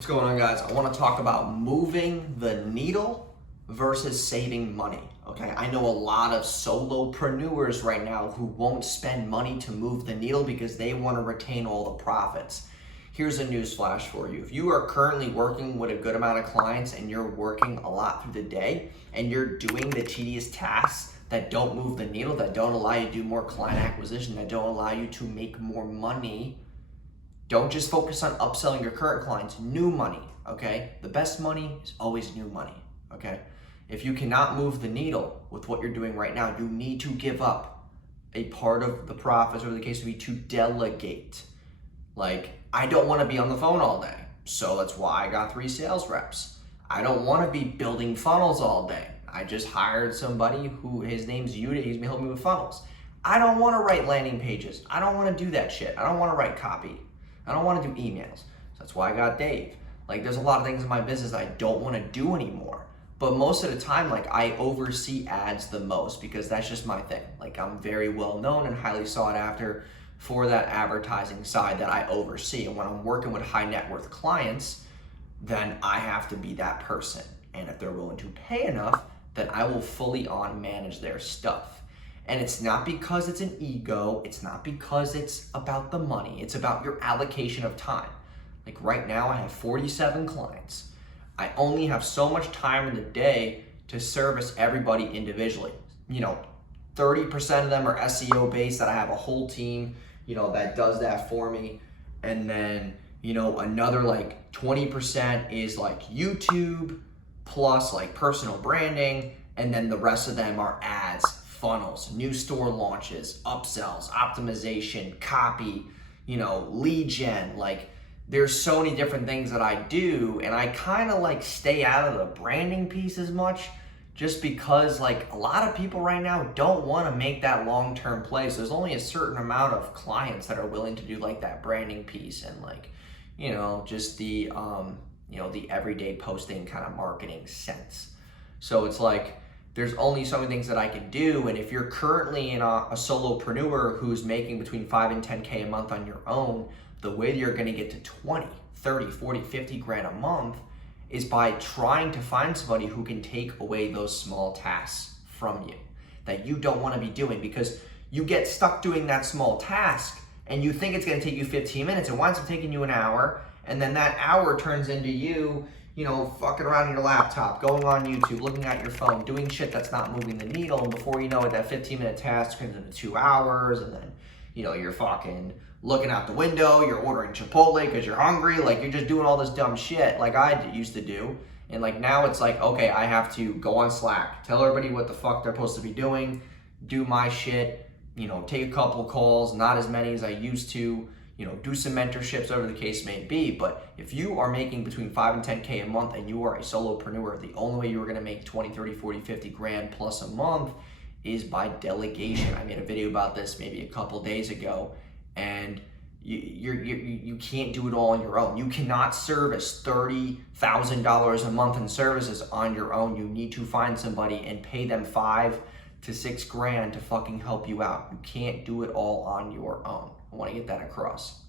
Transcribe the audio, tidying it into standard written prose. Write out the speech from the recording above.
What's going on, guys? I want to talk about moving the needle versus saving money. Okay, I know a lot of solopreneurs right now who won't spend money to move the needle because they want to retain all the profits. Here's a news flash for you. If you are currently working with a good amount of clients and you're working a lot through the day and you're doing the tedious tasks that don't move the needle, that don't allow you to do more client acquisition, that don't allow you to make more money, don't just focus on upselling your current clients, new money, okay? The best money is always new money, okay? If you cannot move the needle with what you're doing right now, you need to give up a part of the profits, or the case would be to delegate. Like, I don't want to be on the phone all day, so that's why I got 3 sales reps. I don't want to be building funnels all day. I just hired somebody who, his name's Yuda, he's been helping me with funnels. I don't want to write landing pages. I don't want to do that shit. I don't want to write copy. I don't want to do emails. So that's why I got Dave. Like, there's a lot of things in my business I don't want to do anymore. But most of the time, like, I oversee ads the most because that's just my thing. Like, I'm very well known and highly sought after for that advertising side that I oversee. And when I'm working with high net worth clients, then I have to be that person. And if they're willing to pay enough, then I will fully on manage their stuff. And it's not because it's an ego, it's not because it's about the money, it's about your allocation of time. Like right now I have 47 clients. I only have so much time in the day to service everybody individually. 30% of them are SEO based, that I have a whole team, that does that for me. And then, another like 20% is like YouTube plus like personal branding. And then the rest of them are ads, funnels, new store launches, upsells, optimization, copy, lead gen. Like, there's so many different things that I do, and I kind of like stay out of the branding piece as much just because like a lot of people right now don't want to make that long-term play. So there's only a certain amount of clients that are willing to do like that branding piece and like, just the the everyday posting kind of marketing sense. So it's like, there's only so many things that I can do. And if you're currently a solopreneur who's making between 5 and 10K a month on your own, the way that you're gonna get to 20, 30, 40, 50 grand a month is by trying to find somebody who can take away those small tasks from you that you don't wanna be doing, because you get stuck doing that small task and you think it's gonna take you 15 minutes. It winds up taking you an hour, and then that hour turns into you fucking around on your laptop, going on YouTube, looking at your phone, doing shit that's not moving the needle. And before you know it, that 15-minute task turns into 2 hours. And then, you're fucking looking out the window, you're ordering Chipotle because you're hungry. Like, you're just doing all this dumb shit like I used to do. And like now it's like, okay, I have to go on Slack, tell everybody what the fuck they're supposed to be doing, do my shit, take a couple calls, not as many as I used to, do some mentorships, whatever the case may be. But if you are making between 5 and 10K a month and you are a solopreneur, the only way you're gonna make 20, 30, 40, 50 grand plus a month is by delegation. I made a video about this maybe a couple days ago, and you can't do it all on your own. You cannot service $30,000 a month in services on your own. You need to find somebody and pay them 5 to 6 grand to fucking help you out. You can't do it all on your own. I want to get that across.